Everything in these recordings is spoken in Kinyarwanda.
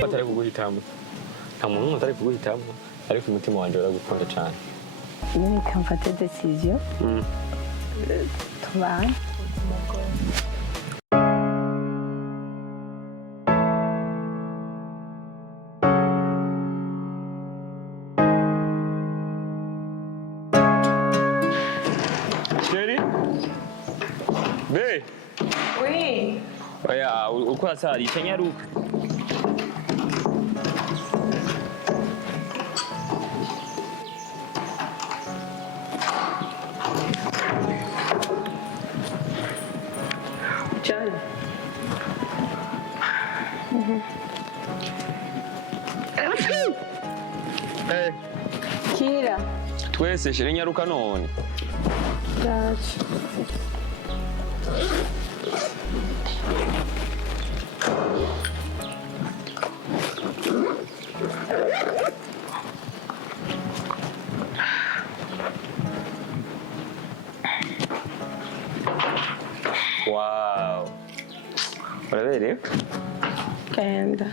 batari kuguhitamo nta muntu n'umwe atari kuguhitamo ariko umutima wanjye uragukunda cyane reka mfate decision tubane Chérie? Bé? Oui. Oya, uko sasa ichenyaruka. John. Eh, Kira twese chérie nyaruka none. gacha Wow. Uraberewe? kenda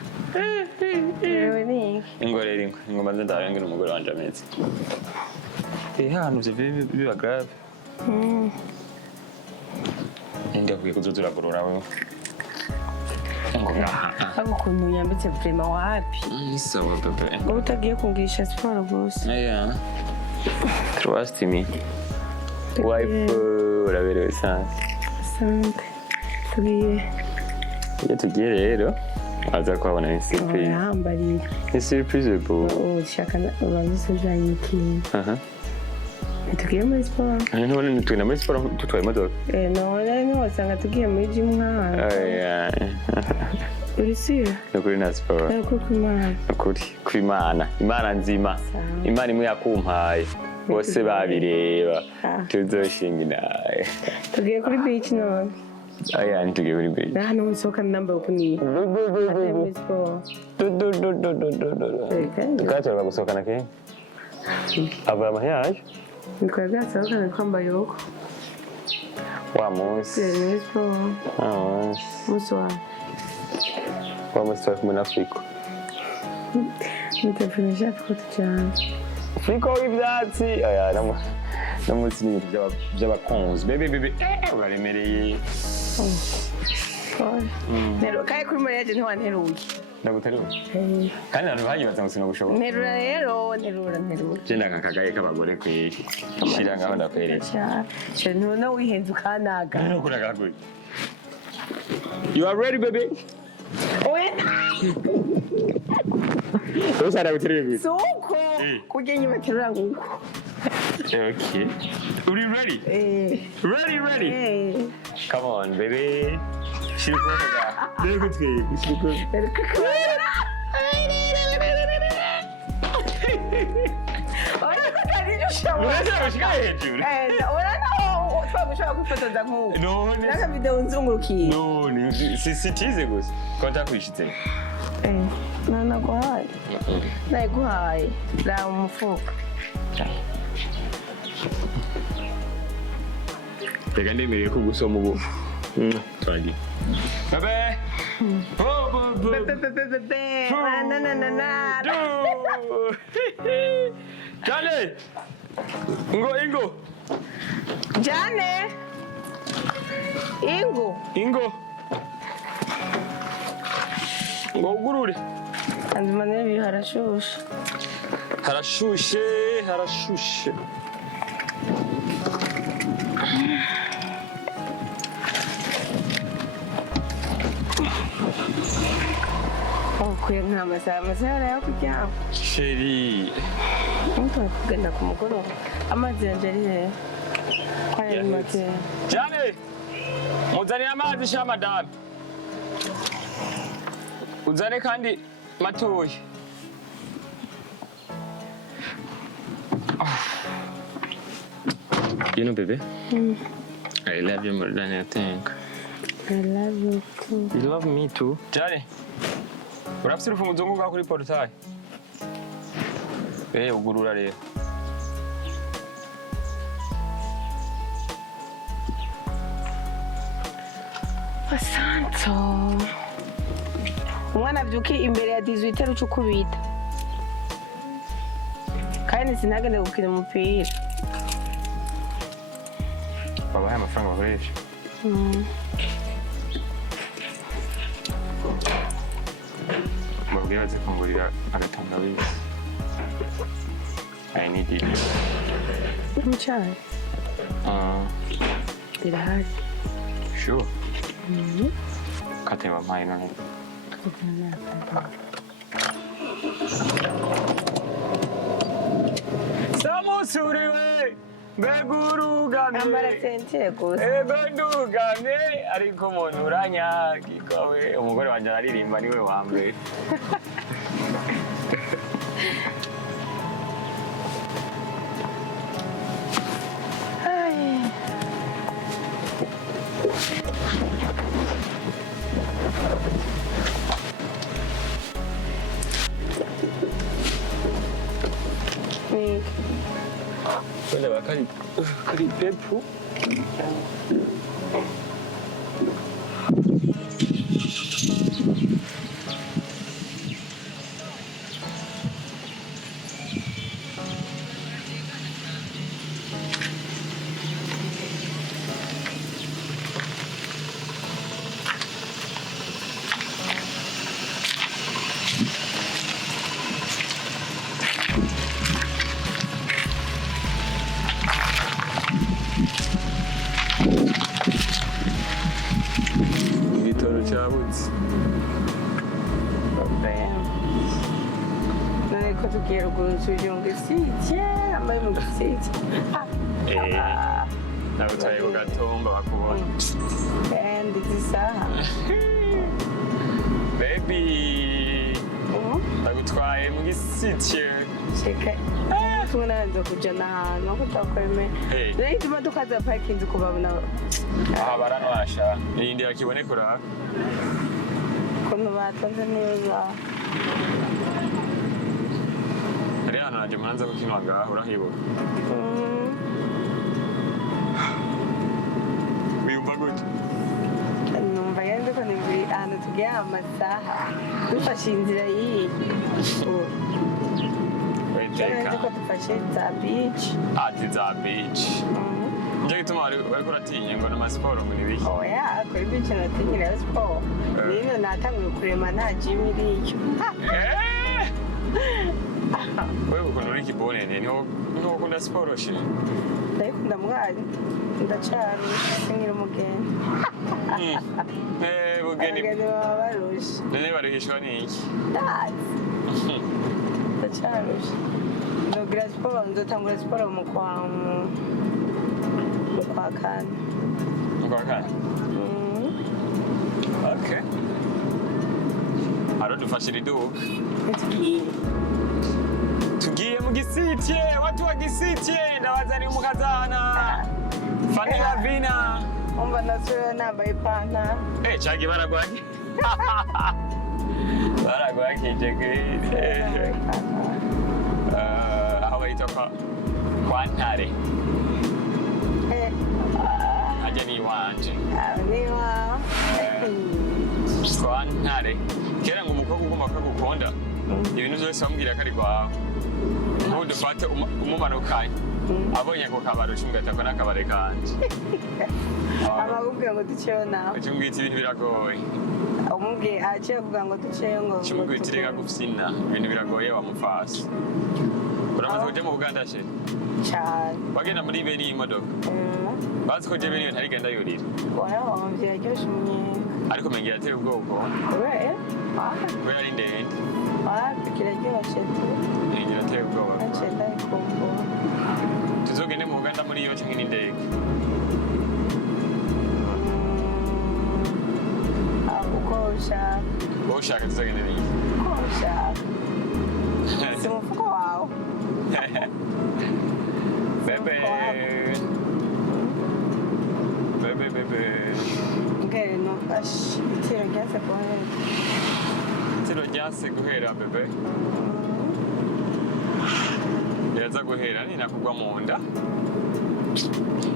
yewe ni Ingorere ingo. Ingoma ndaye ngene umugore wanje ameze. Hano biba grave. Ninde akwiye kuzuzura gorora wewe? abo kuntu yambitse vraiment wapi Sawa bebe. ngo utagiye kungisha siporo gusa Yeah. Trust me. Wife uraberewe sana. sante tugiye Iyo tugiye rero aza kuhabona ni surprise. yambariye Ni surprise bo. ushaka ubanze uzanye ikintu Aha. tugiye muri siporo None tugenda muri siporo tutwaye imodoka. none wasanga tugiye muri gym nk'ahantu Oya. uri sure Nukuri na siporo. ariko kumana Nukuri kw'Imana. Imana nzima. Imana imwe yakumpaye. Bose babireba. Tuzoshinga naye. tugiye kuri beach none Oya ntitugiye kuri beach. hano musohoka namba ukuni muri siporo Tukatora gusohokana ke? Aba amaheyaje? nikora gasohokana kwambaye uko Wa munsi. muri siporo musi wawe Wa munsi turi kumwe na Afrika. nitefuna ishaka ko tujyana Afrika w'ibyatsi. Oya no munsi ni by'abakunzi. Bebe. Uraremereye. nero kaye kuri mariage ntiwanteruye Ndaguteruye. Kandi abantu bayibaza ngo sinagushoboka. nterura rero nterura Jenda kakagaye k'abagore kwe. Shira ngaho ndakwereka. cyane none wihenze ukanaga None kuragaguye. You are ready baby? oya Sasa ndaguteruye gusa. suko kujya nyuma terura nguko Okay. Are you ready? Ready. Come on, baby. Shirikoga. Ndegutwe. Shirikoga. Urashaka gushika hejuru? uranaho twagushaka kwifotoza nk'ubu None. naka video nzungurukiye None. Sitize gusa. Konta kwishitse. nanaguhaye nayiguhaye raba mu mufuka Reka ndemereye ko gusoma ubu. Twagiye. Bebe. Jane! Ingo! Jane! Ingo! Ngo ugurure. Kandi manebe harashushe. Harashushe. Ukwiye nta amasaha yo kuryama. Chérie. Ntushobora kugenda ku mugoroba. Amazi yanjye ari hehe? Ko ari make. Jane! Muzanire amazi sha madame. Uzane kandi matoya. You know, baby? I love you more than you think. I love you too. You love me too? Jane, urafise urufunguzo rwo kuri portail? Ugurura rero. Santo. Umwana abyuki imbere ya 18 uco kubita. Kandi sinagende gukina umupira. Babaye amafaranga bakoresha. Mabwira zikongurira agatangawizi. I need it. Mchana. Irahari. Sure. Kate wampaye none. Samusuriwe begurugame. Ambara sente gusa. Begurugame ariko umuntu uranyagika we umugore wanje aririmba niwe wa mbere. Quella va cari pepu. Yurukundo sujungisiye ambaye mugisiye nagutaye ku gatumba bakubona and isaha baby nagutwaye mu gisitiye sheke tunaanza kuja na hano kutakweme rero imodoka za parking kubabona baranwasha indi yakiboneka ura kono batonze neza naje manza kukinwaga urahibuka wiyumva gute numva yende ko nimbi ahantu tugiye amasaha dufashe inzira yiyi weteka ko dufashe za beach ati za beach nje gituma wari kuratinya ngo n'amasiporo muri biki oya kuri beach natinyira siporo niyo natanguye kurema nta gym iriyo wewe ukunda uri kibonene niho ukunda siporo shi ndayikunda mwari ndacari singira umugeni bugeni barusha none baruhishwa n'iki ndacarusha ndogira siporo nzotangura siporo mu kwa kane okay aro dufashira iduka tugiye mu gisitye watu wa gisitye ndabazani umukazana Fanny Lavina umva nasura nambaye ipantaro chagi baragwanye baragwakije kuri aho bayita kwa ntare ajya ni wanje niwa kwa ntare kera ngo umukobwa ugomba kugukonda ibintu byose bambwira ko ari kwawe ntudufate umumanukanye abonye ako kabaro cy'umugata ko n'akabare kanje amubwira ngo duceho nawe cyumwita ibintu biragoye umubwiye aciye kugira ngo duceho ngo cyumwita irenga gufina ibintu biragoye wamufasa uramaze kuja mu Buganda she cyane bagenda muri bene iyi modoka bazi ko je bene iyo ntarigenda yurira oya wumva yaryoshe umunyenga ariko mengira ateye ubwoko kubera ari ndende kiraryoshe tu mengira ateye ubwoba ncenda ikumbura tuzogende mu Buganda muri iyo canke n'indege uko ushaka tuzogende n'iyi uko ushaka si umufuko wawe bebe ngere no ash itiro ryase guhera itiro ryase guhera bebe yaza guhera ni nakugwa mu nda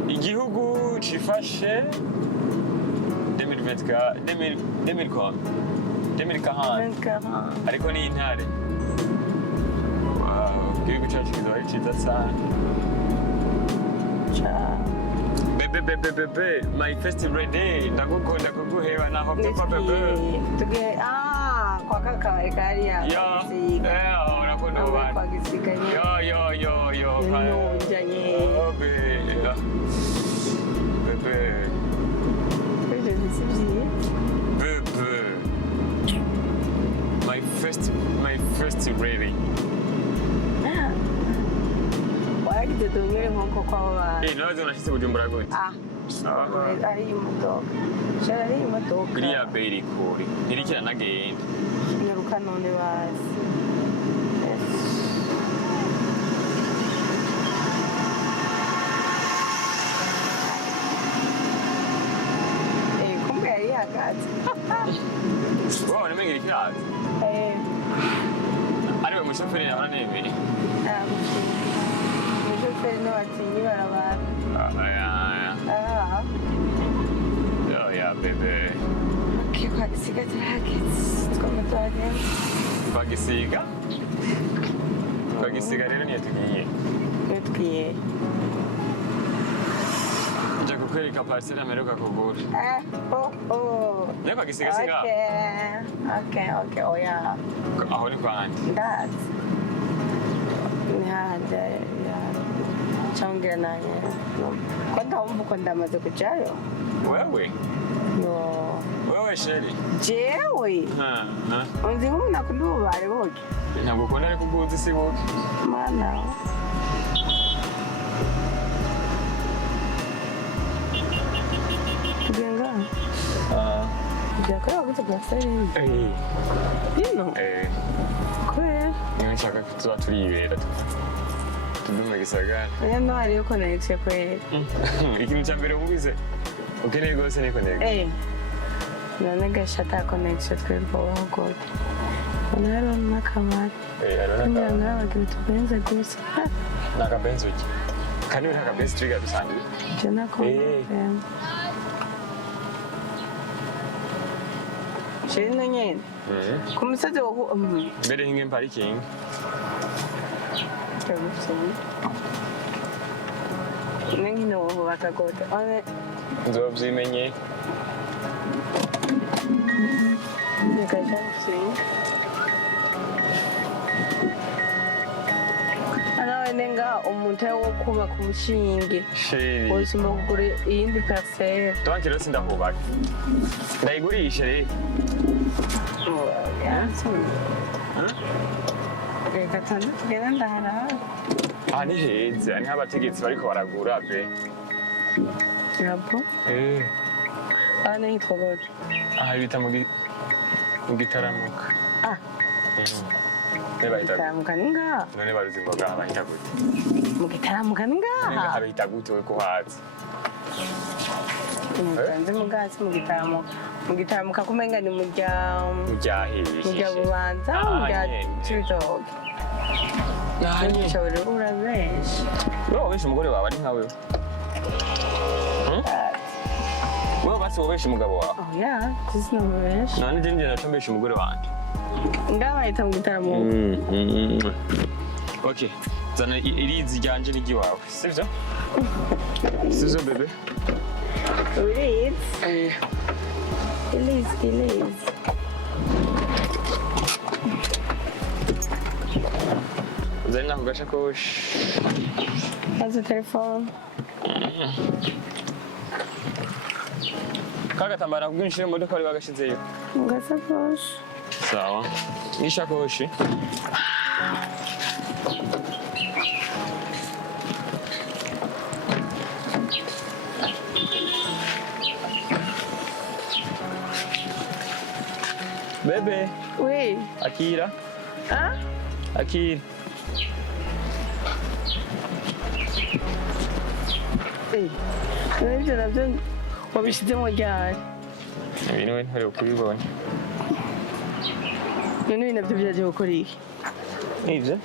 igihugu cifashe 2024 2040 ariko ni intare igihugu cyacu kizoba ari cyiza cyane bebe my festival day ndagukunda kuguheba naho papa bebe tugiye kwa kaka ekariya urakunda ubana kwa gisiganye yo njanye bebe my first really wagize dumwe nko kwa nawe unashitse Bujumbura gute ari imodoka shara imodoka iriya beri Kuri ntirikira nagenda nyaruka none bazi kumbe yari hagati wow nimengira ikihazi ariwe mushoferi nabona nemeye umushoferi niwe watinye barabara bebe kwa gisiga turahageze twama tuhageze kwa gisiga rero niyo tugiye nja kukwereka parcelle ameruka kugura niyo kwa gisiga singa okay oya aho ni kwandi ndazi ni hahandi chongera nanye ko ndumva uko ndamaze kujayo wewe sheri jewe unzi nk'umuntu akunda ububare boke ntabwo ukunda ariko ubwuzi si boke mana tugenga byakora gute gasari yino kubera niyo nshaka tuba turibera tudume gisagara no hariyo connection kweli ikintu cya mbere wumvise ukeneye rwose ni connection none gashata connection twebwe gode hariho n'akamaro n'umwana wagira tubenze gusa n'akabenzi uki kandi uri akabenzi turiga dusangiye ibyo nakumva sheri no nyene ku musozi wo mbere hinge parikingi nengine wo bakagota one nzobyimenye nenga umuntu wo kubaka umushinge ubuzima kugura iyindi parcelle donc rero sindahubaka ndayigurisha rero reka tande tugenda ndahara aha ni heza niho abategetsi bariko baragura be yabo aha ni hitwa gute aha bita mu gitaramuka gitaramuka ni ngaha none baruzi ngo ngaha bahita gute mu gitaramuka ni ngaha ngaha bahita gute we ko hazi nzi mugasi mu gitaramuka kumenga ni murya bubanza murya cibitoke nishobora ura benshi benshi umugore wawe ari nka wewe wewe basi wobesha umugabo wawe oya tisi no benshi none je nje naco mbesha umugore wanje ndabahita mu gitaramuka okay zana irizi ryanje n'igiwawe sivyo bebe Elise. Zari nako gashakoshi. Has a telephone. Kagatambara kubwinshira mu modoka wari wagashizeyo. Gasakoshi. Sawa. Nishakoshi. Bebe. Oui. Akira. Hein? Akira. Ibyo nabyo wabishyizemo ryari? Ibintu we ntari kubibona. Ibintu nabyo byaje gukora iki? Ibyo?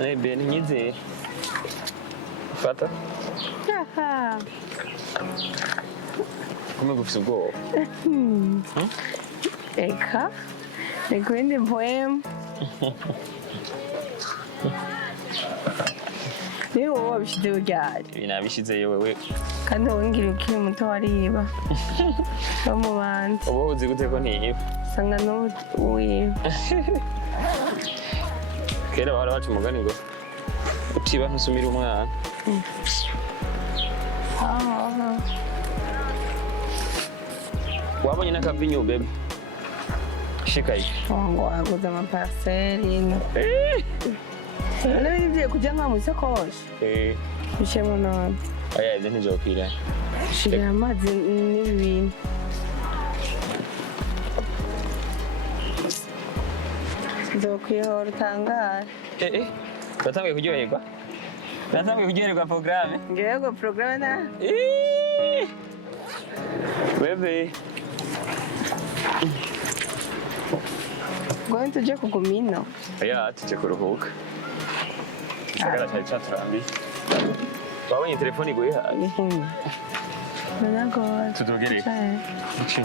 Bebe ntinyizere. Fata. Aha. Come gufise ubwoba? Eka. Reka ibindi mpoyemo. Niwe wowe wabishyizeho ryari? Ibi nabishyizeyo wewe. Kandi wowe ngira ukiri muto wariba. Wo mu bandi. Uba uzi gute ko ntiyiba? Usanga n'ubu wiba. Kera bahora baca umugani ngo utiba ntusumire umwana. Wabonye n'akavinyo bebe? Shikaye. Ngo waguze amaparaseri ino. None bigiye kujya nka mu isakoshi? Bishemo none. Oya ibyo ntizokwira. Shira amazi n'ibintu. Nzokwihora utangare. Uratanguye kuryoherwa? Uratanguye kuryoherwa porogaramu? Ngewe porogaramu na? Bebe. Ngo tujye kuguma ino? Oya tujye kuruhuka. Igisagara cyari cyaturambiye. Wabonye telefone iguye hasi? Biragoye. Tudogereye? Iki?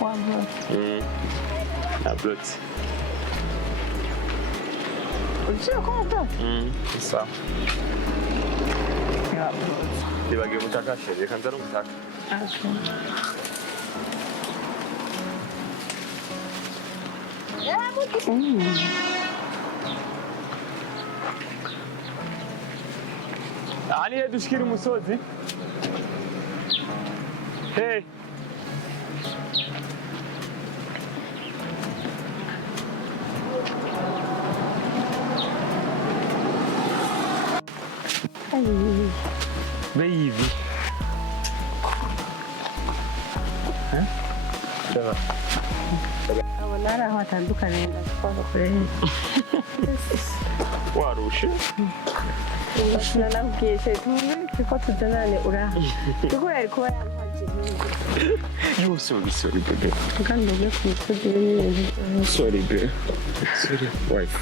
Wabutse. Nablotse. Uciye ko wabutse? Sawa. Yabutse. Nibagiwe umutaka sheri, reka nzane umutaka. Aha nihe dushikira umusozi? Hey! Baby. Sawa. Abo nari aho hatandukanye na siporo kureba. Warushe? Ubasina nabwiye se tumwe ko tudanane uraha. Kuko yari kuba yampaje. Sorry, baby. Kandi ubwo kumutugire n'ibintu. Sorry, baby. Sorry, wife.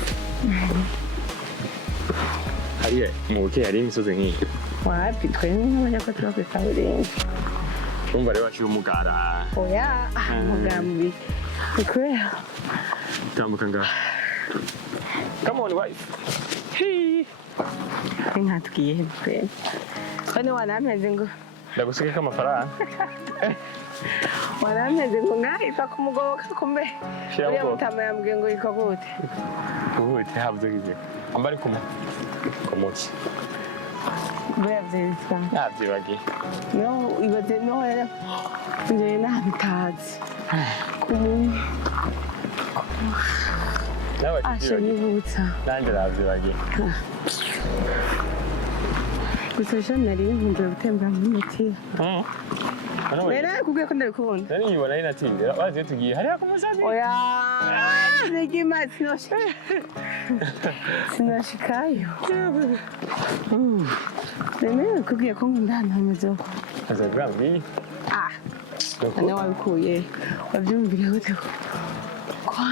Hariya mu buke hari imisozi nk'iyi. Wapi twe n'abanya ko tuba kwikaburimbo. Urumva rero waciye umugara. Oya, umugambi. Nikubera. Tambuka ngaha. Come on, wife. Hey. Ntatwiye pe. Kandi wanameze ngo. Ndagusiga amafaranga. Wanameze ngo ngahita kumugoboka kumbe. Uriya mutama yambwiye ngo yitwa gute? Gute habuze gize. Ambari kumwe. Komotsi. Byavyitwa. Navyibagiye. No, ibaze no era. Nje nabitazi. Kumu. Nawe ashanyibutsa. Nanje navyibagiye. Gusa je nari nkunda gutembera mu miti. Nera kubwiye ko ndabikunda. Nari yibona ari natindira. Waje tugiye hariya ku musazi. Oya. Nigi matsi no. Sinashikayo. Nene kubwiye ko ngundana amazo. Azagambi. Ane wabikuye. Wabyumvire gute ko?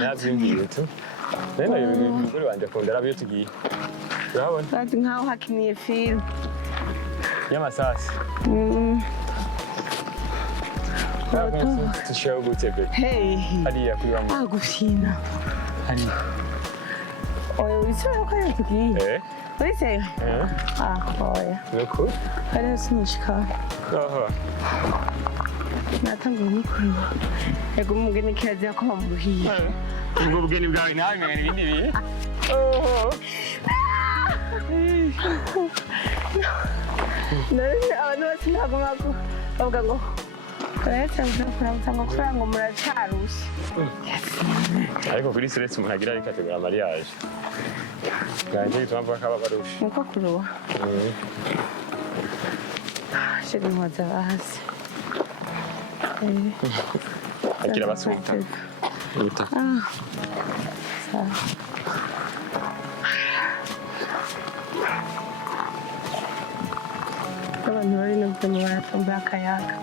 Nabyumvire tu. Nene ibintu umugore wanje akunda arabiyo tugiye. Urabona? Kandi nkaho hakiniye film. Y'amasasi. Tushaho gutebe. Hey. Hariya kuri bamwe. Agufina. Hariya. Oya wisaba ko yatugiye. Wisaba? Oya. Nuko? Hariya sinishika. Natanguye Inkuru. Ego umugeni kirazira ko bamuhiye. Ubwo bugeni bwawe nawe ngana ibindi bihe. Nari abantu bose ntabwo bavuga ngo uretse kuramutsa ngo kubera ngo muracarushe. Ariko kuri stress umuntu agira ari kategora mariage. Kandi gituma mvuga ko aba barusha. Nuko kuruwa. Shiri mwaza hasi. Akira basumta. Uta. Sawa. Abantu bari no mu baratumba akayaga.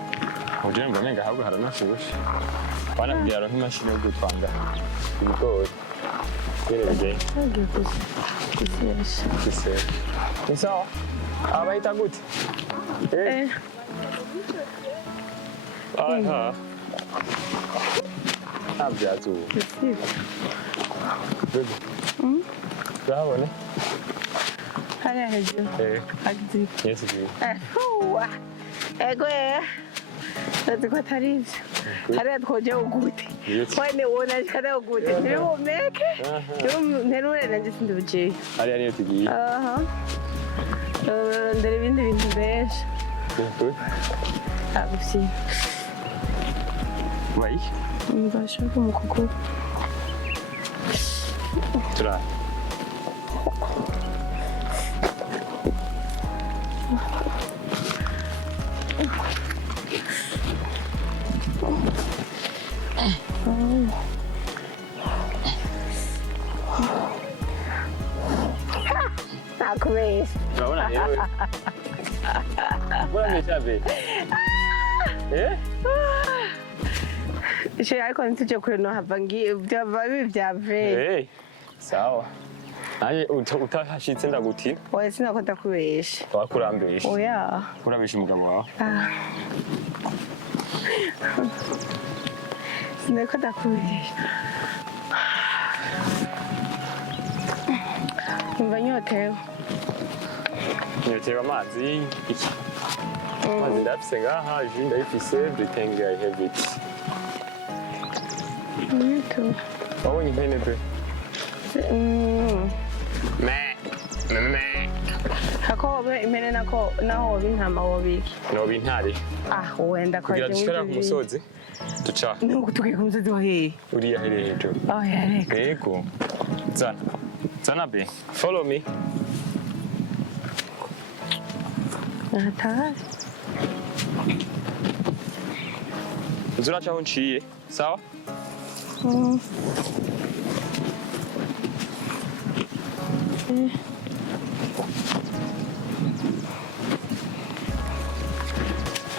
Ujye ngo nenga ahubwo haranashushe. Banambwira ro nk'imashini yo gutwanga ibigori. Yereje. Ngiye kusyesha. Kise. Ni sawa? Abaita gute? Aha. Ntabyazu. Urabona? Hariya hejuru. Hagati. Yes, it Ego Ndazi ko atari ibyo. Hariya twoja ugute. Wene wona shikada ugute. Ntibumeke. Nterure nanjye sindubuciye. Hariya niyo tugiye. Aha. Ndere ibindi bintu benshi. Agusi. Vai. Mbashaka umukoko. Try. Nakubeshya. Urabona yewe. Urabona vile. Ariko ntitujye kure no hava byava bibyave. Sawa. Naje utahashitse ndaguti. Oya sinako ndakubesha. Wakurambesha. Oya. Kurabesha umugabo wawe. Sinako ndakubesha. Umva nyotewe. Nyotewe amazi iki? Amazi ndafise ngaha, jus ndayifise, everything I have it. Nyotewe. Wabonye impene pe? Hako wobe impene naho wobe intama wobiki? Noba intare. Wenda kwa kugira dushikara ku musozi duca. Nuko tugiye ku musozi wa hehe? Uriya hereye hejuru. Yareka. Yego. Zana be. Follow me. Atazi. Uzuraca aho nciye, sawa?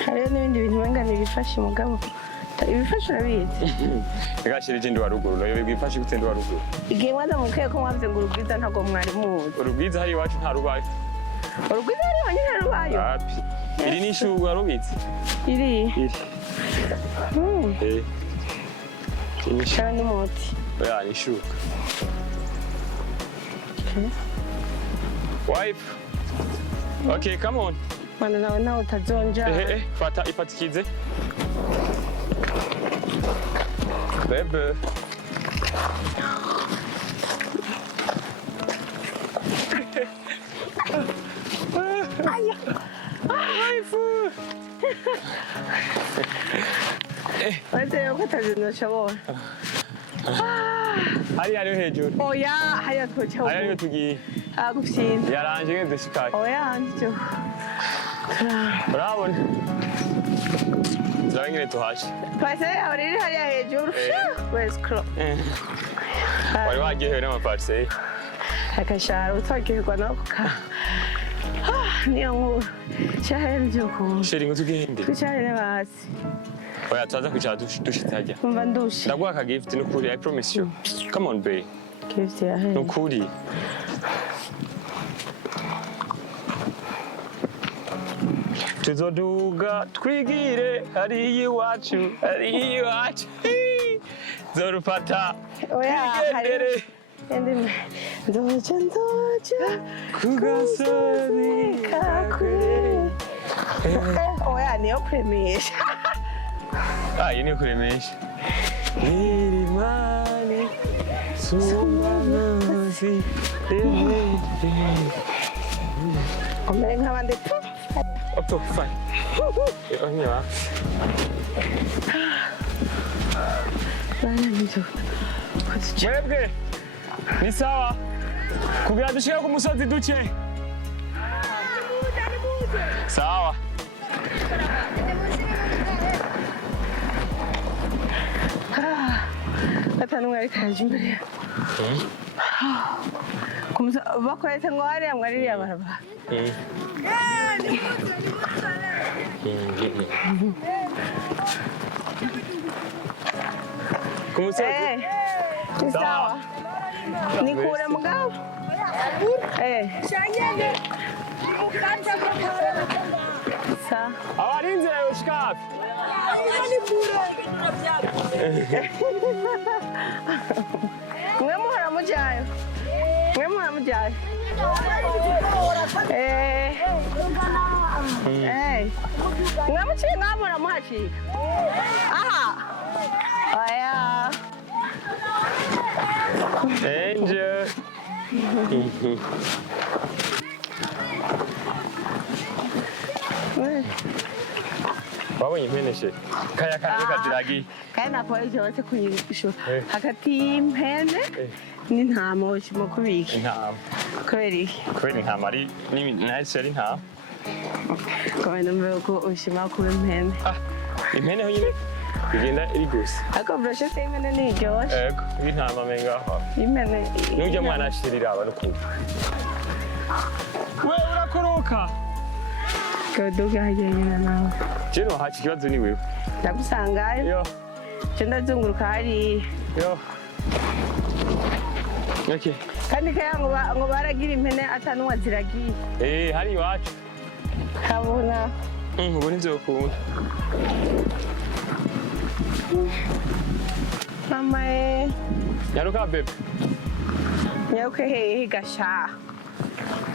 Hariyo n'ibindi bintu bangana ibifashe umugabo. Ibifashe urabizi? Nagashira igindi wa ruguru, nayo bigifashe gutenda wa ruguru. Igihe mwaza mukeye ko mwavuze ngo urubwiza ntabwo mwari muzi. Urubwiza hari iwacu nta rubayo. Urubwiza hari iwanyu nta rubayo? Hapi. Iri ni ishurwe warubitse? Iri. Shara n'umuti. Oya ni ishuka. Wife. Okay, come on. Mana nawe utazonja. Fata ipatikize. Bebe. Wife. Wese yuko utazinoshobora. Hariya niho hejuru. Oya, hariya twoca. Hariya niho tugiye. Agufyina. Yaranje ngende shikaye. Oya, ntacyo. Urabona? Zirabe ngene tuhashe. Pase yawe riri hariya hejuru. Wese kro. Wari wagiyeho n'amapariseri. Akashara utagirwa nako ka. Niyo nkuru. Shahere byoko. Sheri ngo tugende. Twicarire basi. Oya tuzaza kwicara dushitse hajya. Umva ndushe. Ndaguha aka gift n'ukuri, I promise you. Come on, babe. Gift ya he. N'ukuri. Tuzoduga twigire hariya iwacu, hariya iwacu. Zorufata. Oya, twigendere. Ndoja ku gasozi ka Kuri. Oya niyo kuremesha. Iyi niyo kuremesha. Irimani sumanozi. Omere nk'abandi. Oto, fine. Onyewa. Bana nizo. Mwebwe. Ni sawa. Kugira dushike ku musozi duce. Sawa. Atanu ngari kaje imbere. Bakoretse ngo hariya ngo aririya barabara. Ku musozi. Ni sawa. Nikure mugabo. Sa. Abarinzi rero shikapi. Mwe muhora mujayo. Mwe muhora mujayo. Mwe muciye nkamura muhacika. Aha. Oya. Angel. Wabonye impene she? Kaya kadiragiye. Kaya napoje wase kuyigisho. Hagati y'impene n'intama woshimo kubika. Intama. Kubera iki? Kubera intama ari nice ari intama. Kubera numva ko ushima kuba impene. Impene ho nyine bigenda iri gusa. Ako brochette y'imene ni iryoshe. Ego, intama menga aho. Impene. Nujya mwana ashirira abantu kuba. We urakoroka. Kaduga hajyanye nawe. Jeno hachi kibazo ni wewe. Ndagusangayo. Yo. Cenda zunguruka hari. Yo. Okay. Kandi kaya ngo baragira impene atanuwa ziragiye. Hari iwacu. Kabona. Ubu nivyo ukunda. Mama Nyaruka bebe. Nyaruka hehe gasha.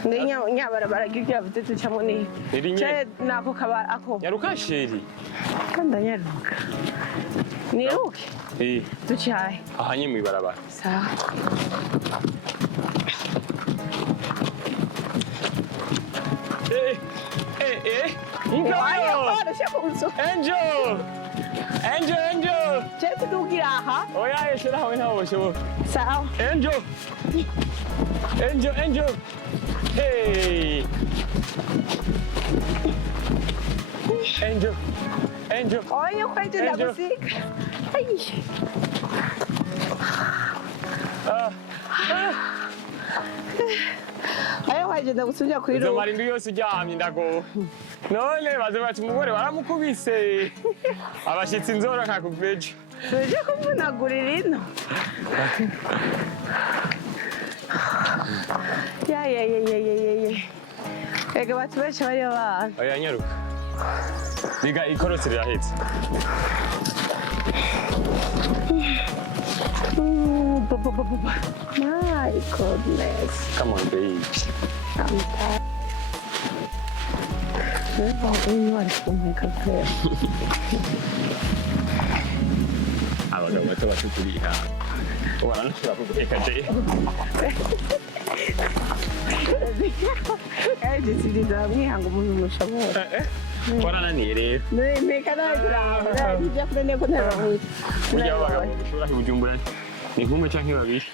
Nya barabara givya vuze cyamo ni. Cye nako kaba ako. Nyaruka sheri. Kanda nyaruka. Niruke. Tuchaye. Ahanye mu ibarabara. Sawa. Angel. Cye tugira aha. Oya yeshera hawe ntawo sho. Sawa. Angel. Hey. Angel. Oye, kwete ndagusika. Ai. Ayo kwaje ndagusubya kwiro. Zo marindu yose ujyamye ndago. None baze bati umugore waramukubise. Abashitsi nzora nkakuveje. Tuje kumvunagurira ino. Ya. Ega batu benshi bari bana. Oya nyaruka. Biga ikorose rirahetse. My goodness. Come on, baby. I'm tired. Abagabo bato baturiha. Baranashobora kuguteka je. Jesidiza mwihango umuntu mushobora. Warananiye rero. Mpeka nagira. Bijya kurene ko ntabamwita. Burya abagabo ushobora kubujumbura ni nk'umwe canke babiri.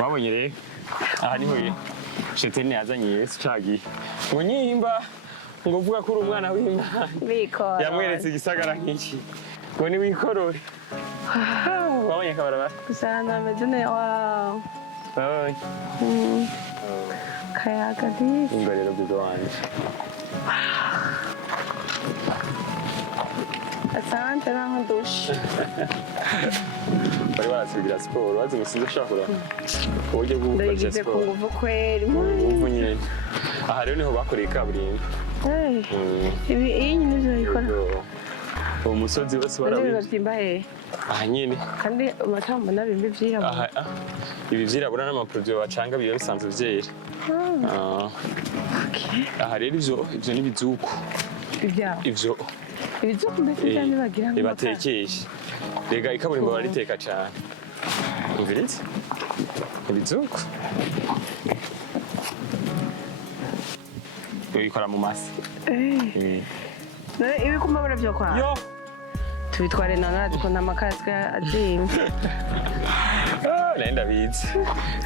Wabonye rero. Aha niho ye. Shetene yazanye Yesu cagiye. Ngo nyimba ngo vuga ko uri umwana w'Imana. Bikora. Yamweretse igisagara nk'iki. Ngo ni wikorore. Wabonye kabarabara? Kusana ameze neza. Wow. Wabonye. Kayaga disi. Umva rero bwiza wanje. Asante naho dushe. Bari barasigira siporo, bazi gusiza shakura. Uburyo bwo gukora Ndagize ku siporo. nguvu kweri. Nguvu nyine. Aha rero niho bakoreye kaburimbo. Ibi iyi nyine uzayikora. Uwo musozi wose Ndabiba byimba he. Aha nyine. Kandi amatamba nabimbe vyirabura. Aha. Ibi vyirabura n'amaproduit bacanga biba bisanzwe vyera. Aha rero ivyo ni bizuku. Ivyo. Ibizuku mbese cyane bagira ngo batekeshe. Rega ikaburimbo bariteka cyane. Umviritse? Ibizuku. Bikora mu masi. Ibi kumabura byo kwa. Yo. Tubitware nanazi ko namakaswe azimba. Nenda bizi.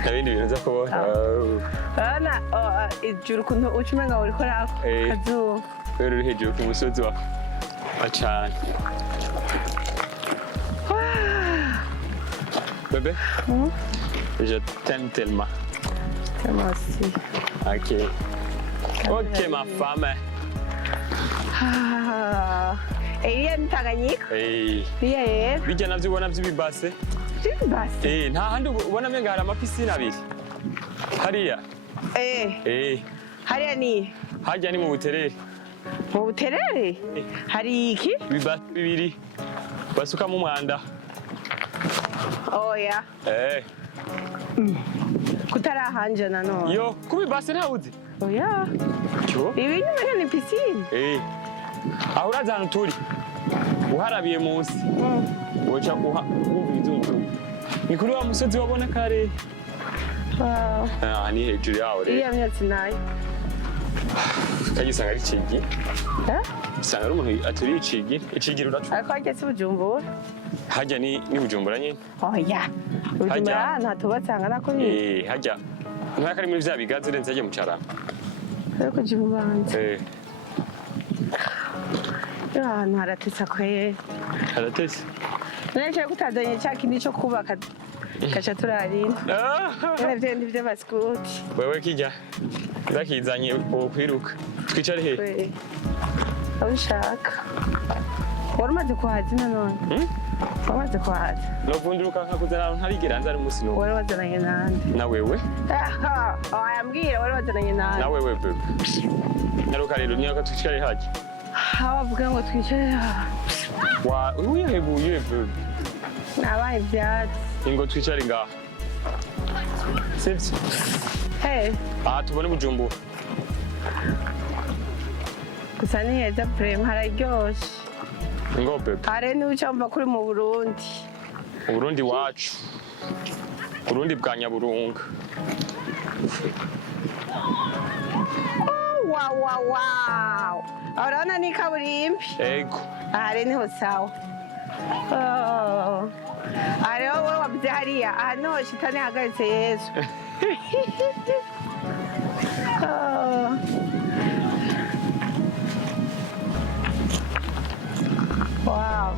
Nabindi bintu zo kubona. Ana Yurukundo ucumenga uri korako. Kazu. Rero uri hejuru ku musozi wa cyane. Bébé? Je t'aime tellement. Moi aussi. Ok. Ok, ma femme. Iriya ni Tanganyika? Iriya rero? Bijya navyo ubona vy'ibibase? Vy'ibibase? Nta handi ubona menga hari amapisine abiri. Hariya? Hariya ni? Hajya ni mu buterere. mu buterere hari iki ibibasi bibiri basukamo umwanda. oya kutarahanje nanone yo kubibasi ntawuzi oya cyo ibi nyuma ni piscine aho uraza ahantu turi uharabiye munsi woca wumva izungu ni kuri wa musozi wabona kare ni hejuru yawo rero iya myatsi nayo kagisanga ari cigi usanga ari umuntu aturiye icigi ruracu ariko hajya si Bujumbura hajya ni Bujumbura nyine oya Bujumbura ahantu hatubatse hangana ko ni hajya nk'ako ari muri vya bigazi urenze hajya mu Carama ariko jya ubanza ahantu haratetse kweye haratetse nacyo gutazanye cya kindi cyo kubaka gaca turarinda n'ibindi by'amasikuti wewe kijya ndakizanye kwiruka twicare he aho ushaka wari umaze kuhaza nanone wamaze kuhaza novunduruka nkakuzana ntarigera nza ari umunsi n'umwe wari wazananye nande na wewe wayambwira wari wazananye nande na wewe bebe naruka rero niyo twicare haje bavuga ngo twicare wihebuye bebe nabaye ibyatsi ingo twicare ngaha sivyo aha tubone Bujumbura gusa ni heza prema hararyoshe ngo bebe hare niwe ucamva kuri mu Burundi Burundi wacu Burundi bwa Nyaburunga wow urabona ni kaburimbi ego hare niho sawa hariho wowe wavuze hariya aha niho shitani ihagaritse Yesu wow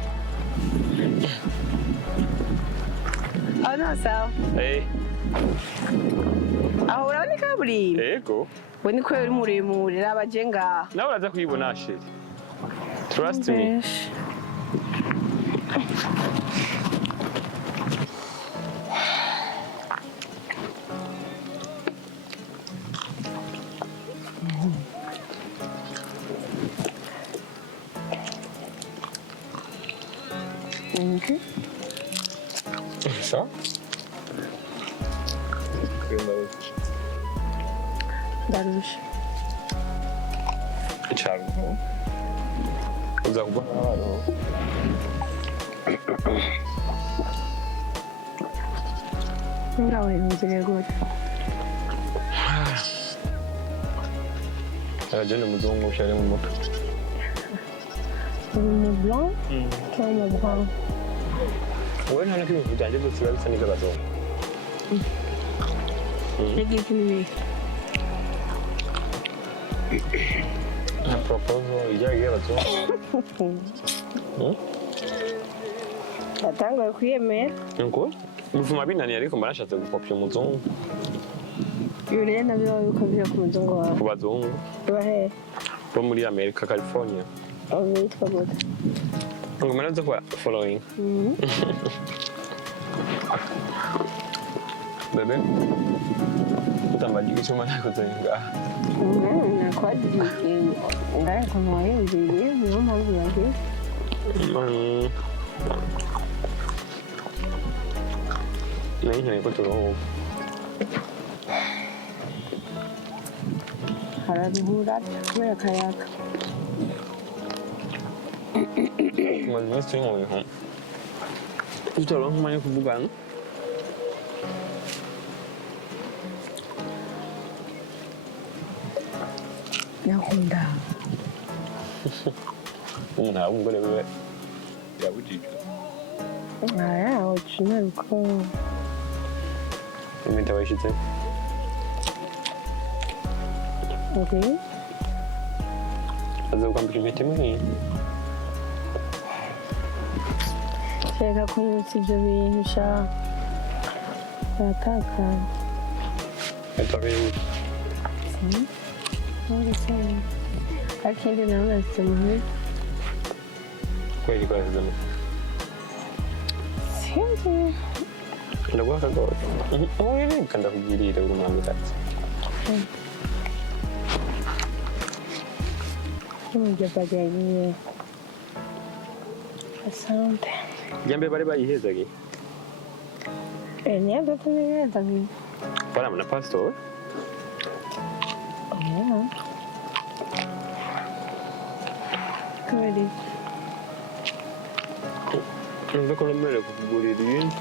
aho niho sawa aho urabona ikaburimbi ego we ni kubera muremure abaje ngaha nawe uraza kuyibona sheri trust me Ça ndarusha cyane uza kuba ngawe yumvire gute aragenda muzungu ushare mu mutwe mu blanc cyangwa mu brun wowe nta n'ibintu byanjye byose biba bisa n'iby'abazungu n'igiti n'ibindi nka poropozo ijyanye y'abazungu yatangaye kwiyemera nuko bivuma binaniye ariko mba nashatse gupopya umuzungu ibi rero nabyo biba biri ku muzungu wawe ku bazungu biba hehe bo muri Amerika California aho bitwa gute ngo manaza kwa following bebe utambaje icyuma nakuzenga nakwagiye ngaye ko mwayumviriye niyo mpamvu yagiye nari nkeneye ko turuhuka hararuhura kubera akayaga maze iminsi turi mu bintu tutaronka umwanya wo kuvugana nakunda umuntu aba umugore wiwe yabujijwe ucunaruko impeta wayishyize aza kwambika impeta imwe nk'iyi reka kunyutsa ibyo bintu sha baratakara atabiri ariko indi nawe urasitse muhira kwezi kwasizemo sinzi ndaguha akagore reka ndakugirire uri umwamikazi Nimejapagalia. Asante. Jambe bale bayihezage. Niambia tunaweza. Bana mna pastor? Yeah. Kuri. Ndio kuna mbele kukugurira ibintu.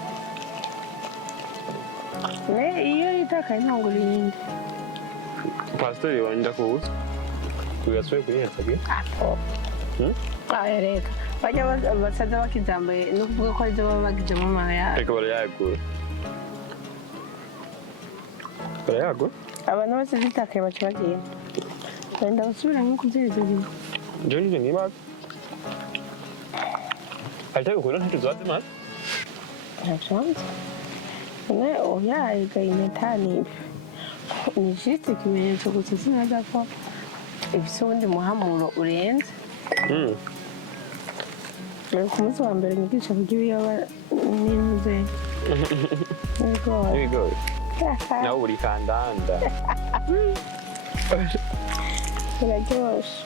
Iyo itaka intangura yindi. Pastor yonda ko tugaswe kuyihezage. Reka. Bajya basaza bakizambaye no kuvuga ko arizo baba bagize mu maya. Reka barayagura. Barayagura? Abantu bose zitakaye baca bagenda. Wenda usubira nko kubyereza gihe. Ndio ndio niba. Altego ko ntacyo zazima. Ntabwo. Oya igainetani. Ni juste ikimenyetso gusa sinaza ko ibise ubundi muhamuro urenze. Ku munsi wa mbere nyigisha kugira ibiyoba n'intuze. Ibigori. Nawe uri kandanda. Biraryoshe.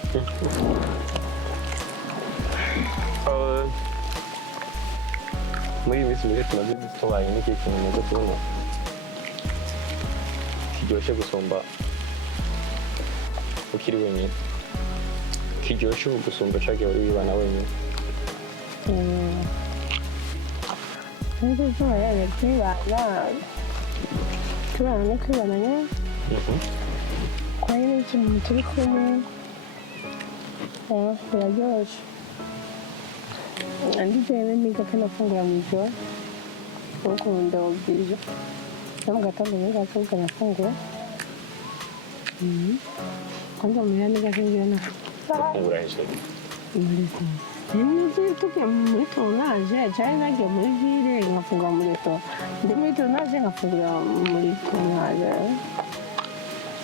Muri iyi minsi mike tumaze tubaye n'iki kimenyetso tubona kiryoshye gusumba ukiri wenyine, kiryoshye gusumba cagiye wibana wenyine. Nibyo tubaye kwibana no kwibana nyine. Kwa hiyo ikintu turi kumwe biraryoshe. Andijyewe niga ko nafungura mu ijoro ukunda ubwije no gatondo niga ko nafungura kwanza muri niga ko njyana Fungura hejuru Nzi tukiye muri tonaje cyane nagiye muri ville nkafungura muri to ndi muri tonaje nkafungura muri tonaje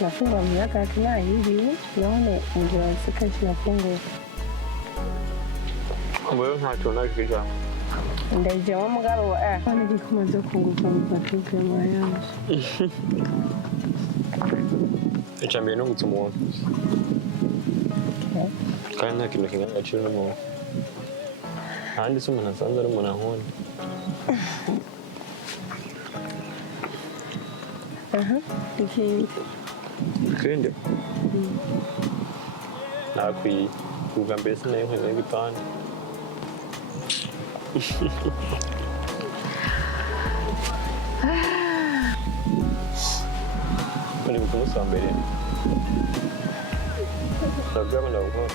nafungura muri akati nahiriwe none njye nsikaki nafungura Kumbuyo ntacyo nakija. Ndaje wa mugabo hano gikumaze kunguka mu patrick y'amayange. Icambere no gutuma umuntu. Kandi nta kintu kingana agaciro n'umuntu. Kandi se umuntu asanze ari umuntu ankunda. Ikindi nakwiye kuvuga mbere sinayo nkeneye igipande. Muri bukungu sa mbere ndabwabona gukora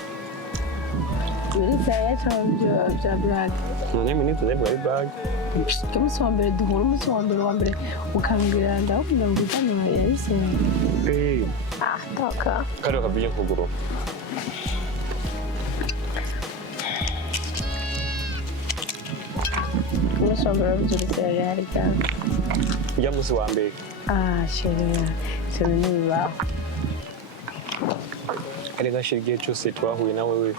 Muri saya cyangwa bya black none minute bari bag umunsi wa mbere duhura umunsi wa mbere ukambwira ndakubwira ngo utane yahise taka kare kabiye kuguru umunsi wa mbere w'urubyiruko yari cyane ujya munsi wa mbere shereya cyane n'ibibaho ariko ashiriye cyose twahuye nawe we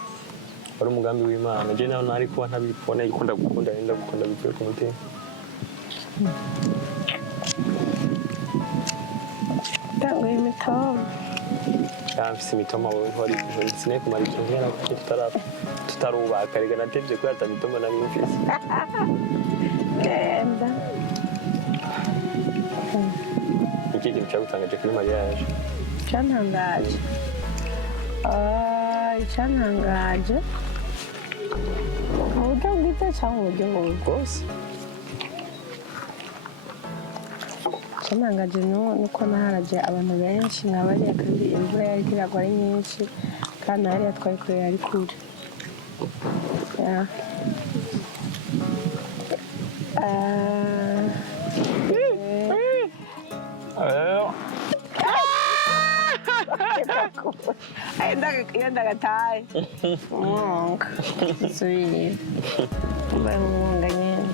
wari umugambi w'Imana je naho nari kuba ntabikubona ikunda gukunda nenda gukunda bivuye ku mutima tango imitoma yamfise imitoma wowe ntwari sine kumara ikintu nkera tutarubaka rega natevye ko yata mitoma nari mfise genda iki kintu cyagutangaje kuri mariage cyantangaje icyantangaje mu buryo bwiza cyangwa mu buryo bubi bwose icyantangaje nuko naharaje abantu benshi nkabariya kandi imvura yari iragwa ari nyinshi kandi hariya twari kure yari kure Yenda gataye umwonga subira mbaye umwonga nyine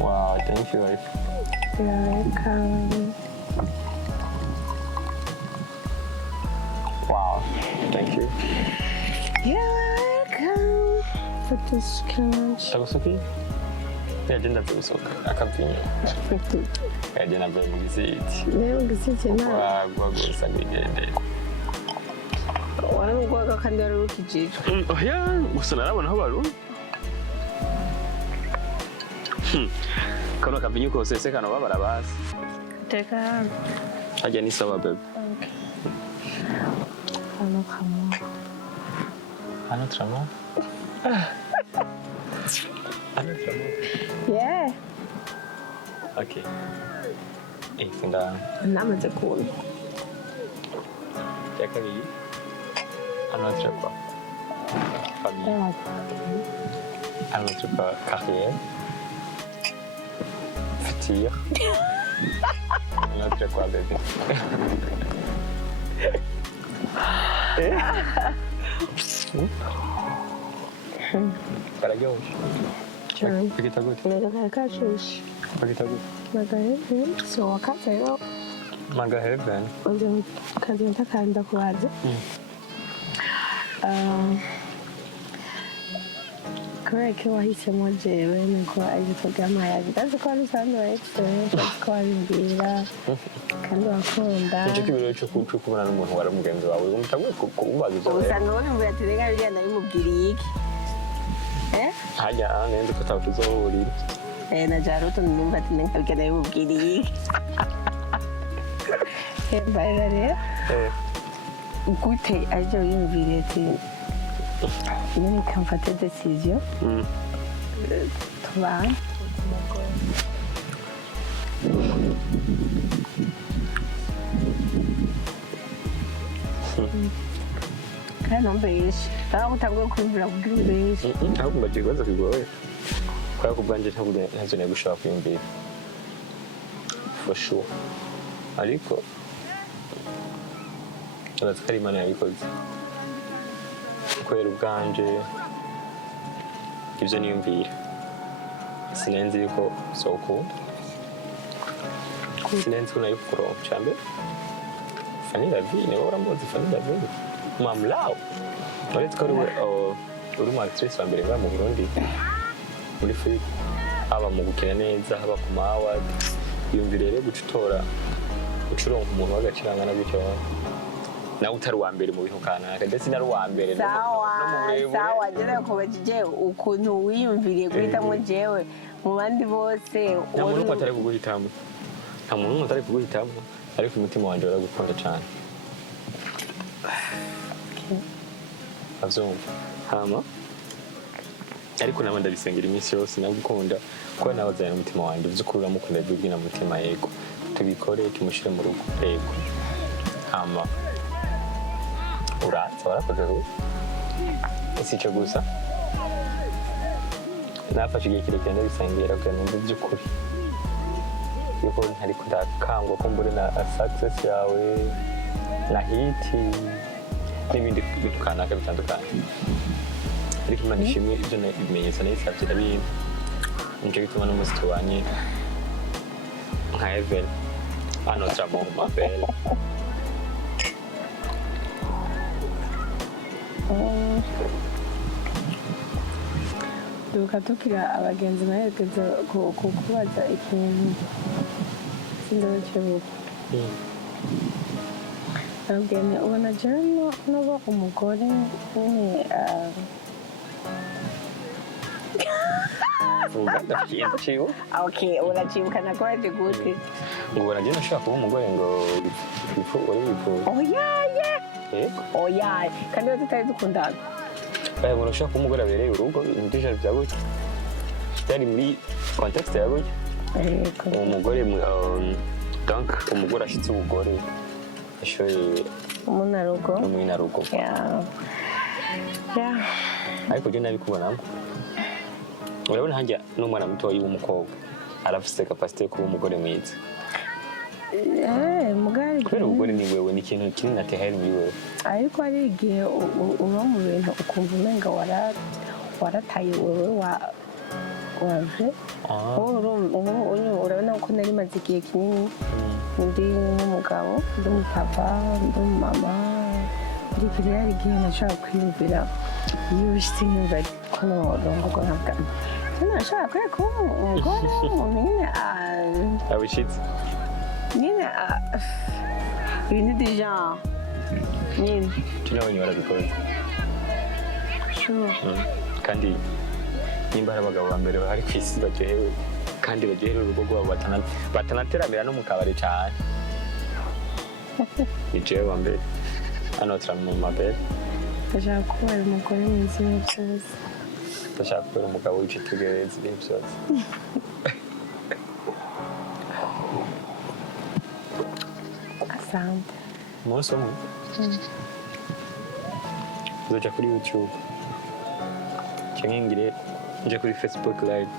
wow thank you wife you're welcome wow thank you you're welcome for this couch tagusuki yagenda tugusoka akabyinyo yagenda mbe mu gisiti rero gisiti na wagwa gusa ngende waramugwaga kandi wari ukijijwe. Oya gusa narabona aho barumva. Kano kavinyu kose se kano babara basi. Teka hano. Ajya ni sawa bebe. Hano kamo. Hano tramo. Hano tramo. Yeah. Okay. Sinda. Namaze kubona. Ya kabiri. Hano tramo. Famille. Hano tramo carrière. Futur. Hano tramo bébé. Kararyoshye. Bagita gute? Nagakara kashushe. Bagita gute? Magaheven. So wakati rero. Magaheven. Undi kazi ntakanda kubaza. Kubera ko wahisemo jewe nuko ari porogaramu yawe ndazi ko wari usanzwe wayitse ko wabimbwira kandi wakunda nicyo kibero cyo kubona n'umuntu wari umugenzi wawe umutaguye kubaza ibyo usanga wabimbwira ati rega biriya nabimubwiriye iki hajya nende ko tutazohurira na jaruto ndumva ati nabyo nabimubwiriye iki mbarira rero gute aribyo wiyumviriye ati nyine kamfate decision tubana kandi ntumbeshe ntabwo utanguye kwiyumvira kubwira umbeshe ahubwo mbagira ikibazo kigoye kubera ko ubwanjye ntabwo nagushaka kwiyumvira for sure ariko urazi ko ari Imana yabikoze kubera ubwanje ibyo niyumvira sinenzi yuko sokunda sinenzi ko nayo kuronka cyambe Fanny Lavina wowe uramuzi Fanny Lavina mamlaw uretse ko uri mu actrice wa mbere mu Burundi muri film haba mu gukina neza haba ku ma award yumvire rero gucutora ucuronka umuntu w'agaciro angana gutyo nawe utari uwa mbere mu bintu kanaka ndetse nari uwa mbere no mu burebure sawa njyewe kubajije ukuntu wiyumviriye guhitamo jewe mu bandi bose nta muntu umwe atari kuguhitamo nta muntu umwe atari kuguhitamo ariko umutima wanjye uragukunda cyane avyumva hama ariko nawe ndabisengera iminsi yose nagukunda kuko nabazanye n'umutima wanjye by'ukuri uramukunda by'ubwina mutima yego tubikore tumushyire mu rugo yego hama uraza warakoze rugo si icyo gusa nafashe igihe kirekire ndabisengera kugira ngo numve by'ukuri yuko ntari kudakangwa ko mbure na success yawe na hiti n'ibindi bintu kanaka bitandukanye ariko Imana ishimwe ibyo ibimenyetso nayisabye ndabintu nicyo gituma n'umunsi tubanye nka Evel hano turamo mabel duka tukira abagenzi baherekeza kubaza ikintu sindabakebuka nabwene ubona jewe noba umugore nyine vuga ndaciwe okay uracibuka nakoraje gute ngo ubona jewe nashaka kuba umugore ngo uri wifuza oyaye oya kandi we tutari dukundana ngo nashaka kuba umugore abereye urugo indijana bya gutya byari muri context ya gutya umugore donc umugore ashitse ubugore ashoye umunyarugo ariko je nabikubonamo urabona hanjye n'umwana mutoyi w'umukobwa arafise capacité kuba umugore mwiza mugari kubera ubugore ni wewe ni ikintu kinini atehera muri wewe ariko ari igihe uba mu bintu ukumva umenga warataye wewe waje urabona ko nari maze igihe kinini ndi nk'umugabo ndi umupapa ndi umumama ndi kiriya hari igihe nashaka kwiyumvira iyo ubishyize nyumva ko nongorwa nkavuga nashaka kwe kuba umugore umuntu nyine abishitse nyine ibintu du genre nyine tunabonye barabikoze sure kandi nimba ari abagabo ba mbere bari ku isi baryohewe kandi baryohera urugo rwabo batanateramira no mu kabari cyane ni jewe wa mbere hano turamu mu mabere ndashaka kuba umugore mwiza byose ndashaka kuba umugabo w'icitegereza ibintu byose asante umunsi umwe uzoja kuri YouTube cyangwa ngire nje kuri Facebook live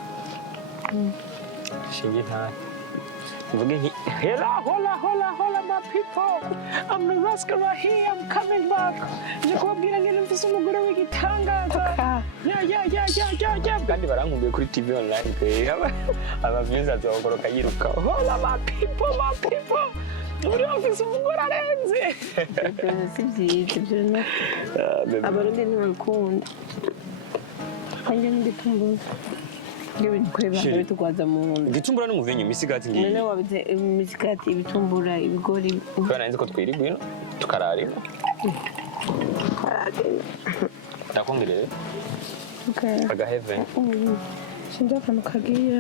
shingi nta mvuge nti hola my people I'm Norasque right here I'm coming back nje kubabwira ngene mfise umugore w'igitangaza ya kandi barankumbuye kuri TV online pe abaviews azokoroka yiruka hola my people uri mfise umugore arenze si byiza ibyo abarundi ntibabikunda kandi n'igitumbura ibintu kureba mbere tukwaza mu nda igitumbura n'umuvinyo imisigati ngiye none wabize imisigati ibitumbura ibigori kubera nzi ko twirigwa ino tukararima ndakongerere aga heaven sinzi akantu kagiye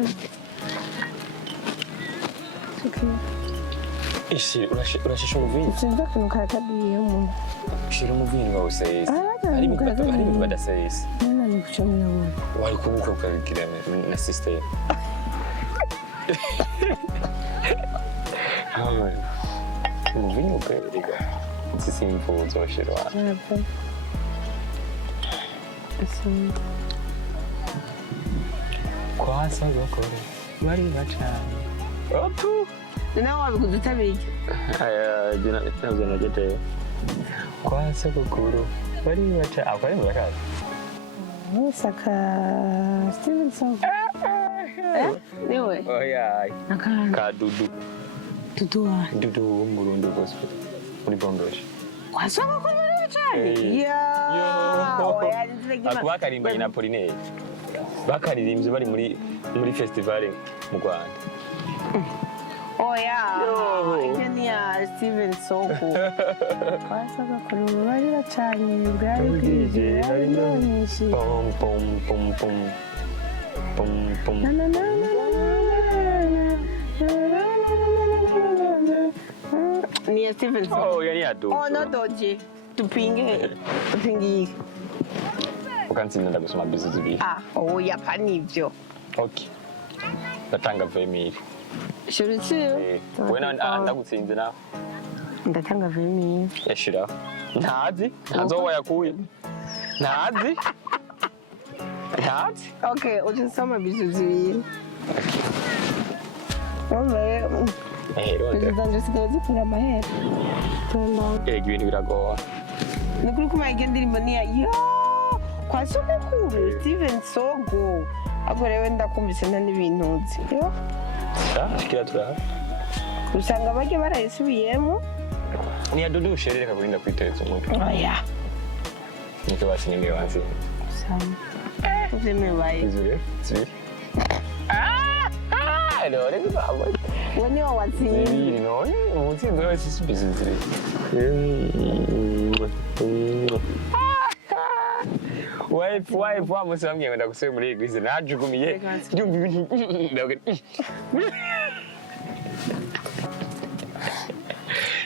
ishi urashisha umuvinyo sinzi akantu kakagiyemo shira umuvinyo wawe sayisi hari ibintu badasayisi nani kuchamira wewe wari kubuka ukabigira na sister umuvinyo ukabiriga sisi imfuzo washirwa asante kwasa gakore bari bacanye opu nawe wabikuze utabirya jina nazonaje kwasa gakuru bari bacanye akwari bacanye Saka Stevenson. Niwe? Oh yeah. Ka dudu. Dudu. Dudu Murundi gospel. Muri Bangladesh. Kwasaba ko muri cyane. Yo. Oya nzige. Akubakarimba ina Poline. Bakaririmbye bari muri festival mu Rwanda. Oya. Igeni ya Steven Soko. Kwasaba ko bari bacanye bwari bwije ari nyinshi. Pom pom pom pom. Pom pom. Ni ya Steven Soko. Oh, yani adu. Oh, no doji. Tupinge. Ukansinda ndagusoma bizuzi bi. Oh, yapani ivyo. Okay. Ndatanga vemiri. Shurutse. Wewe ndagutsinze nawe. Ndatanga vemiri. Yashira. Ntazi wayakuye. Ntazi. Okay, ujisoma bizuzi bibiri. Oye. Ndanje sigaze kura amahera. Ibintu biragoha. Nikuri kuma igendirimbo ni yo. Kwa sogokuru Steven Sogo. Agorewe ndakumvise nta n'ibintu nzi. Yo. Shikira turaha. Usanga bage barayisubiyemo. Ni yadudu ushereka kurinda kwitereza umuntu. Oya. Niko basinye wanzi. Sam. Uzemebaye. Izure. Dore kuzaba. Wone watsinze. No, utsinze wese sibizire. Wife wamusi bamwe wenda gusubira muri eglise najugumiye. Ndumva ibintu.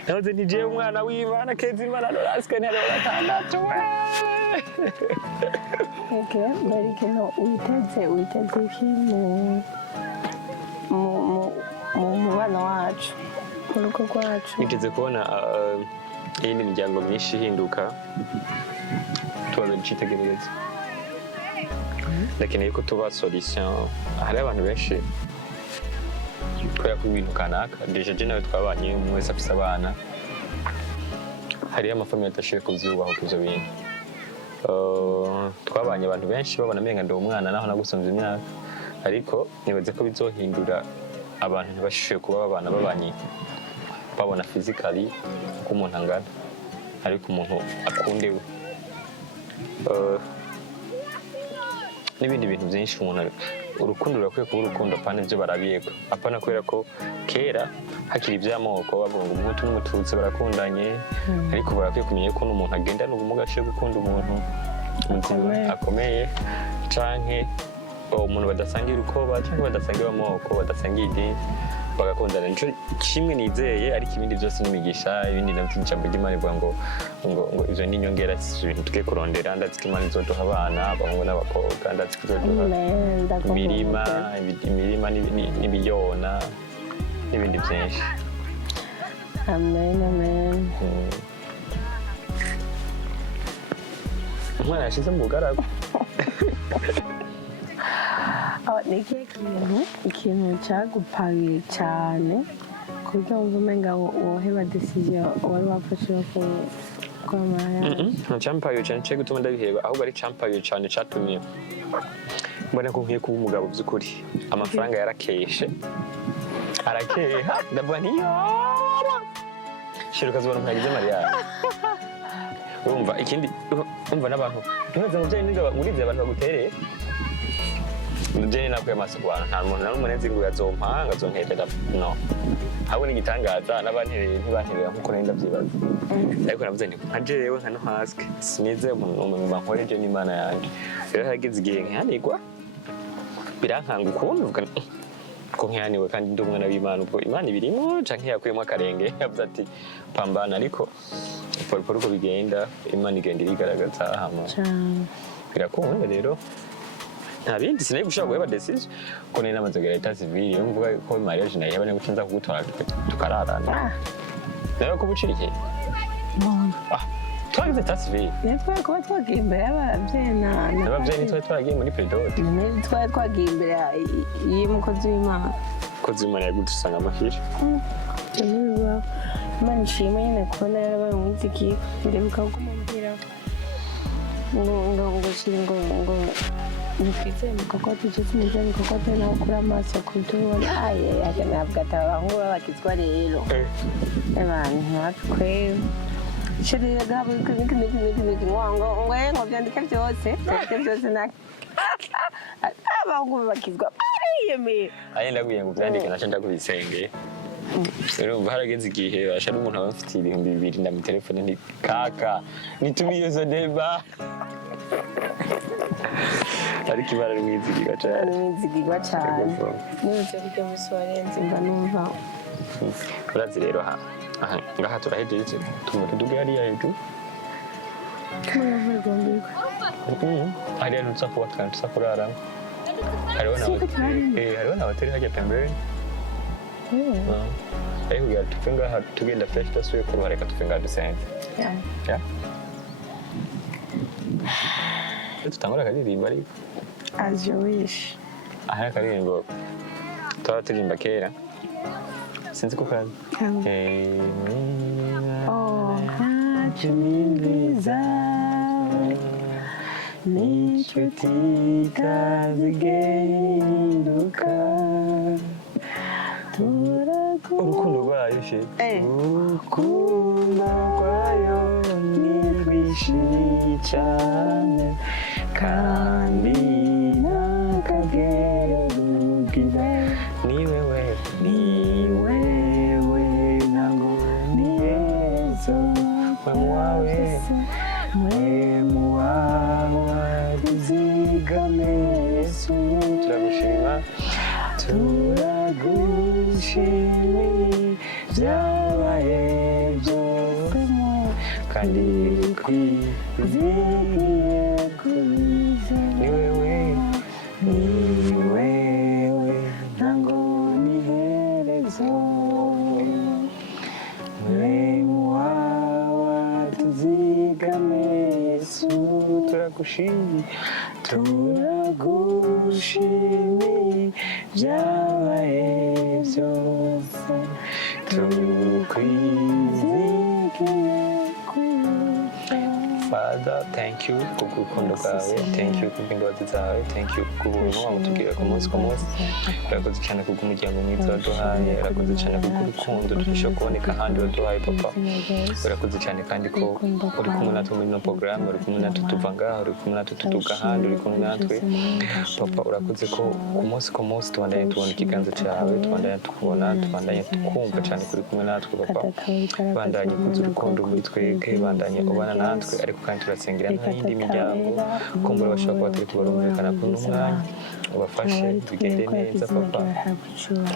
Nawe ni je umwana w'Imana Kezimana Norasque ne batandatu. Okay, bari kino uiteze kino mu bana wacu urugo rwacu nigeze kubona iyindi miryango myinshi ihinduka tubaza icitegererezo ndakeneye ko tuba solution hari abantu benshi kubera ko ibintu kanaka deja je nawe twabanye umwe wese afise abana hariyo amafamili atashoboye kuvyubaho kuvyo bintu twabanye abantu benshi babona menga ndi umwana naho nagusumvye imyaka ariko nibaze ko bizohindura abantu ntibashishuye kuba babana babanye babona physically ko umuntu angana ariko umuntu akundewe n'ibindi bintu byinshi umuntu urukundo rurakwiye kuba urukundo apana ibyo barabiyeko apana kubera ko kera hakiri iby'amoko bavuga ngo umuhutu n'umututsi barakundanye ariko barakwiye kumenya ko n'umuntu agendana ubumuga ashobora gukunda umuntu akomeye canke umuntu badasangiye urukoba canke badasangiye amoko badasangiye idini bagakundana. Nico kimwe nizeye ariko ibindi byose n'imigisha ibindi navyo ijambo ry'Imana ivuga ngo ivyo ni inyongera ibintu tugiye kurondera ndazi ko Imana izoduha abana abahungu n'abakobwa ndazi ko izoduha imirima n'ibiyona n'ibindi byinshi. Amen, amen. Umwana yashize mu bugaragu. Ni ikintu cyagupaye cyane ku buryo wumva umenga woheba decision wari wafashe ko kwamara. Cyampaye cyane cyo gutuma ndabiheba ahubwo ari cyampaye cyane cyatumye mbona ko nkwiye kuba umugabo by'ukuri. Amafaranga yarakeshe arakeha ndabona niyo shiruka zibona ntagize Maria. Urumva ikindi umva n'abantu ntuze mubyeyi n'ingabo murize abantu bagutereye Mjeni na kwa masukwana nta muntu n'umunezi ngo yazompanga zonkerera no ahubwo n'igitangaza n'abantereye ntibanterera nkuko nenda byibaza ariko navuze nti nkajewe nka Norasque sinize umuntu n'umwe bankoreje n'Imana yanjye rero hageze igihe nkanigwa birankanga ukuntu ko nkaniwe kandi ndi umwana w'Imana ubwo Imana ibirimo canke yakuyemo akarenge yavuze ati pambana ariko polipolo ko bigenda Imana igenda irigaragaza hama birakunda rero nta bindi sinari gushaka guheba decision ko nari namaze kugera Etat civil yo mvuga ko mariage nayo yabane gucanza kugutwara tukararana rero ko buciriye twagize Etat civil netwa ko twagiye imbere y'abavyeyi n'abavyeyi nitwe twagiye muri periode netwa twagiye imbere y'umukozi w'Imana yagudusanga amahiri Imana ishimwe nyine kubona yarabaye umwiziki ndibuka kumubwira ngo shiri ngo nifite mukakoti cyose nje mukakoti na kura amaso kutubona ntabwo atabahungu babakizwa rero abantu ntakwe shiri gabo ngo byandika byose na abahungu babakizwa bariyemeye ndaguye ngo byandike naco ndakubisenge urumva harageze igihe basha n'umuntu aba afite 2,000 na telefone nti kaka nitumiye zo deba ariko ibara rimwizigirwa cyane n'ibyo buryo busorenze mba numva urazi rero ngaha turahejeje tuduge hariya hejuru hariya ntuza kuba kandi tuza kuraramo hariho na hoteli hajya pembeni ariko kugira tuve ngaha tugenda fresh dasuye ku ruhare reka tuve ngaha dusenze tutangura akaririmba ariko as you wish aha akaririmbo tuba turirimba kera sinzi ko kazi ntacyo nimbiza n'inshuti itazigenduka urukundo rwayo she urukundo rwayo ni rwinshi cyane kandi n'akagero bwiza ni wewe ntabwo ni Yesu mwemu wawe tuzigame Yesu turagushimiye byabaye byose kandi twizigiye kubiza ni wewe ntango ni herezo mwemu wawe tuzigame Yesu turagushimiye byabaye byose tukwizigiye Father, thank you kubw'urukundo bwawe, thank you kubw'imbabazi zawe, thank you kubw'ubuntu wamutubwira ku munsi ku munsi. Urakoze cyane kubw'umuryango mwiza waduhaye, urakoze cyane kubw'urukundo tudashobora kuboneka ahandi waduhaye papa. Urakoze cyane kandi ko uri kumwe natwe muri ino porogaramu, uri kumwe natwe tuva ngaha, uri kumwe natwe tutuga ahandi, uri kumwe natwe papa. Urakoze ko ku munsi tubandanye tubona ikiganza cyawe, tubandanye tukubona, tubandanye tukumva cyane kuri kumwe natwe papa. Bandanye kuza urukundo muri twebwe, bandanye ubana natwe, ariko kandi turasengera n'iyindi miryango kumbura bashobora kuba turi kubarumvikana kuri uno mwanya. Ubafashe bigende neza papa,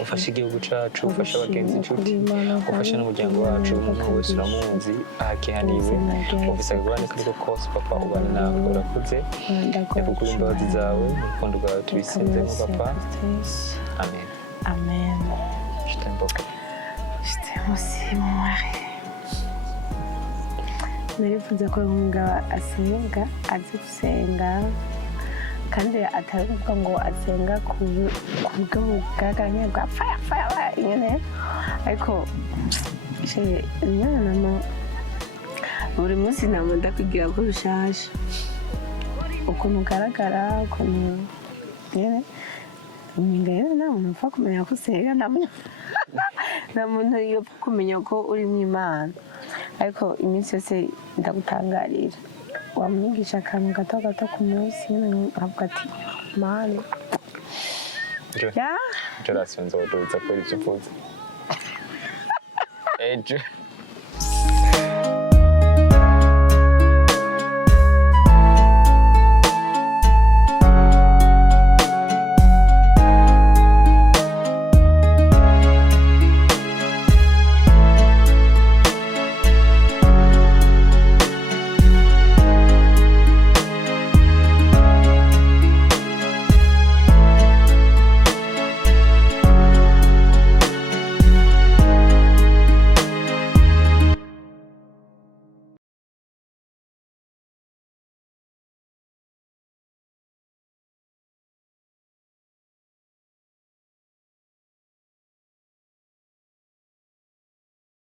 ufashe igihugu cyacu, ufashe abagenzi inshuti, ufashe n'umuryango wacu. Umuntu wese uramuzi ahakihaniwe, ufise akagorane kariko kose papa, ubane nawe. Urakoze kubw'imbabazi imbabazi zawe, urukundo rwawe tubisenzemo papa. Amen. Amen. Je t'aime beaucoup. Je t'aime aussi, mon mari. Narifuza ko umugabo asenga, azi gusenga, kandi atari kuvuga ngo asenga ku buryo bugaragara bwa faya nyine, ariko buri munsi ntabwo ndakubwira ko bishaje, ukuntu ugaragara, ukuntu nyine nyine nta muntu upfa kumenya ko usenga, nta muntu upfa kumenya ko urimo Imana, ariko iminsi yose ndagutangarira, wamwigisha akantu gato gato ku munsi nyine avuga ati Mana je rasionzo uduza kuri ibyo uvuze ejo